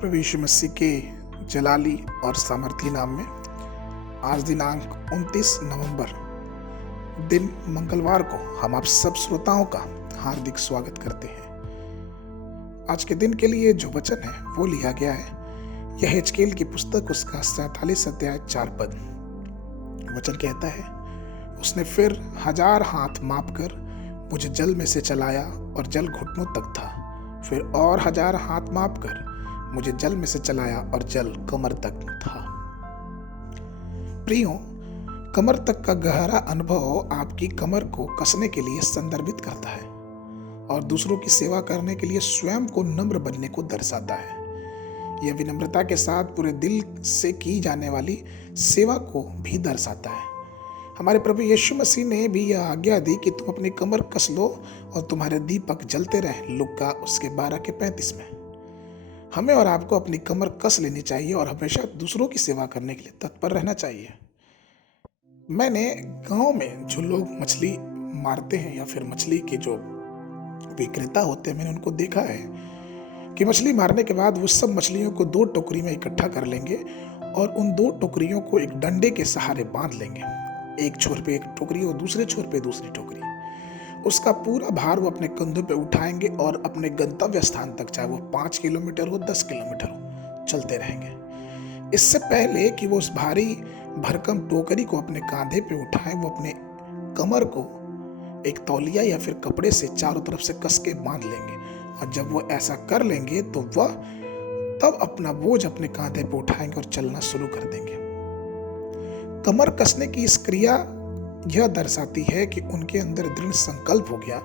प्रभु यीशु मसीह के जलाली और सामर्थी नाम में आज दिनांक 29 नवंबर दिन मंगलवार को हम आप सब श्रोताओं का हार्दिक स्वागत करते हैं। आज के दिन के लिए जो वचन है वो लिया गया है यहेजकेल की पुस्तक उसका 47 अध्याय 4 पद। वचन कहता है, उसने फिर 1000 हाथ मापकर मुझे जल में से चलाया और जल घुटनों तक था। फिर और 1000 हाथ मापकर मुझे जल में से चलाया और जल कमर तक था। प्रियो, कमर तक का गहरा अनुभव आपकी कमर को कसने के लिए संदर्भित करता है और दूसरों की सेवा करने के लिए स्वयं को नम्र बनने को दर्शाता है। यह विनम्रता के साथ पूरे दिल से की जाने वाली सेवा को भी दर्शाता है। हमारे प्रभु यीशु मसीह ने भी यह आज्ञा दी कि तुम अपनी कमर कस लो और तुम्हारे दीपक जलते रहे। लूका उसके 12:35 में। हमें और आपको अपनी कमर कस लेनी चाहिए और हमेशा दूसरों की सेवा करने के लिए तत्पर रहना चाहिए। मैंने गांव में जो लोग मछली मारते हैं या फिर मछली के जो विक्रेता होते हैं, मैंने उनको देखा है कि मछली मारने के बाद वो सब मछलियों को 2 टोकरी में इकट्ठा कर लेंगे और उन 2 टोकरियों को एक डंडे के सहारे बांध लेंगे। एक छोर पे एक टोकरी और दूसरे छोर पे दूसरी टोकरी। उसका पूरा भार वो अपने कंधों पे उठाएंगे और अपने गंतव्य स्थान तक, चाहे वो 5 किलोमीटर हो 10 किलोमीटर हो, चलते रहेंगे। इससे पहले कि वो उस भारी भरकम टोकरी को अपने कांधे पे उठाएं, वो अपने कमर को एक तौलिया या फिर कपड़े से चारों तरफ से कस के बांध लेंगे। और जब वो ऐसा कर लेंगे तो वह तब अपना बोझ अपने कांधे पे उठाएंगे और चलना शुरू कर देंगे। कमर कसने की इस क्रिया यह दर्शाती है कि उनके अंदर दृढ़ संकल्प हो गया,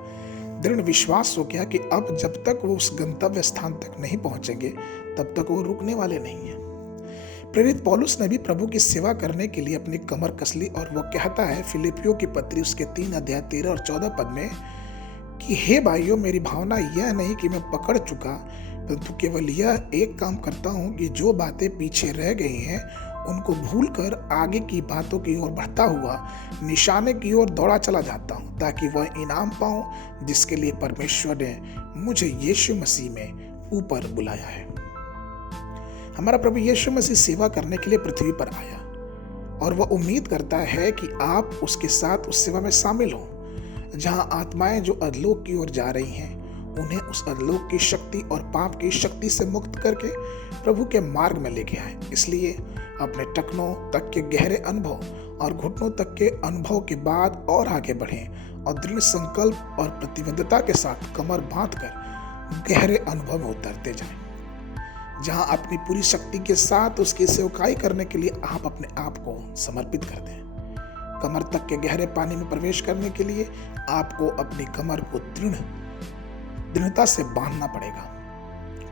दृढ़ विश्वास हो गया कि अब जब तक वो उस गंतव्य स्थान तक नहीं पहुंचेंगे तब तक वो रुकने वाले नहीं हैं। प्रेरित पौलुस ने भी प्रभु की सेवा करने के लिए अपनी कमर कस ली और वह कहता है फिलिपियों की पत्री उसके 3 अध्याय 13 और 14 पद में कि हे भाइयों, मेरी भावना यह नहीं कि मैं पकड़ चुका, परंतु केवल यह एक काम करता हूँ कि जो बातें पीछे रह गई हैं उनको भूलकर आगे की बातों की ओर बढ़ता हुआ निशाने की ओर दौड़ा चला जाता हूँ, ताकि वह इनाम पाऊं जिसके लिए परमेश्वर ने मुझे यीशु मसीह में ऊपर बुलाया है। हमारा प्रभु यीशु मसीह सेवा करने के लिए पृथ्वी पर आया और वह उम्मीद करता है कि आप उसके साथ उस सेवा में शामिल हो। जहां आत्माएं जो अधलोक की ओर जा रही हैं, उन्हें उस अधलोक की शक्ति और पाप की शक्ति से मुक्त करके प्रभु के मार्ग में लेके आए। इसलिए अपने टखनों तक के गहरे अनुभव और घुटनों तक के अनुभव के बाद और आगे बढ़ें और दृढ़ संकल्प और प्रतिबद्धता के साथ कमर बांधकर गहरे अनुभव में उतरते जाएं, जहां अपनी पूरी शक्ति के साथ उसकी सेवकाई करने के लिए आप अपने आप को समर्पित कर दें। कमर तक के गहरे पानी में प्रवेश करने के लिए आपको अपनी कमर को दृढ़ता से बांधना पड़ेगा।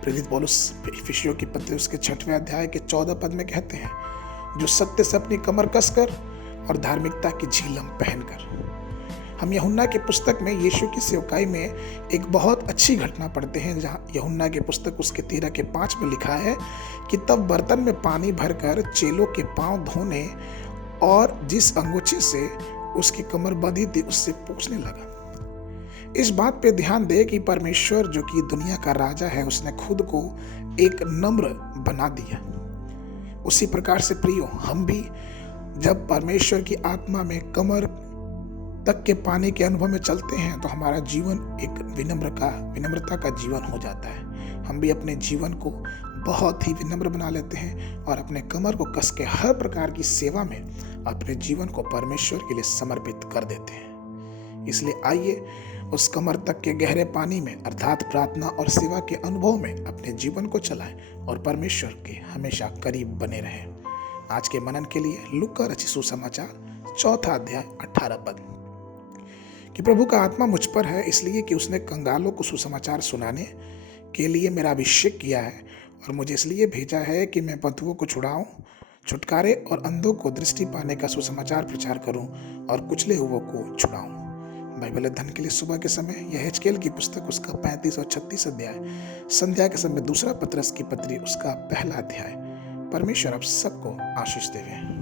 प्रेरित पौलुस इफिसियों की पत्री उसके 6वें अध्याय के 14 पद में कहते हैं, जो सत्य से अपनी कमर कसकर और धार्मिकता की झिलम पहनकर। हम यूहन्ना की पुस्तक में यीशु की सेवकाई में एक बहुत अच्छी घटना पढ़ते हैं, जहाँ यूहन्ना की पुस्तक उसके 13 के 5 में लिखा है कि तब बर्तन में पानी भरकर चेलों के पांव धोने और जिस अंगोछे से उसकी कमर बंधी थी उससे पूछने लगा। इस बात पे ध्यान दे कि परमेश्वर जो कि दुनिया का राजा है, उसने खुद को एक नम्र बना दिया। उसी प्रकार से प्रियो, हम भी जब परमेश्वर की आत्मा में कमर तक के पानी के अनुभव में चलते हैं तो हमारा जीवन एक विनम्रता का जीवन हो जाता है। हम भी अपने जीवन को बहुत ही विनम्र बना लेते हैं और अपने कमर को कस के हर प्रकार की सेवा में अपने जीवन को परमेश्वर के लिए समर्पित कर देते हैं। इसलिए आइए उस कमर तक के गहरे पानी में अर्थात प्रार्थना और सेवा के अनुभव में अपने जीवन को चलाएं और परमेश्वर के हमेशा करीब बने रहें। आज के मनन के लिए लूका रचित सुसमाचार 4 अध्याय 18 पद कि प्रभु का आत्मा मुझ पर है, इसलिए कि उसने कंगालों को सुसमाचार सुनाने के लिए मेरा अभिषेक किया है और मुझे इसलिए भेजा है कि मैं बंधुओं को छुटकारे और अंधों को दृष्टि पाने का सुसमाचार प्रचार करूं और कुचले हुओं को छुड़ाऊं। बाइबल अध्ययन के लिए सुबह के समय यहेजकेल की पुस्तक उसका 35 और 36 अध्याय, संध्या के समय 2 पतरस की पत्री उसका 1 अध्याय। परमेश्वर आप सबको आशीष देवे।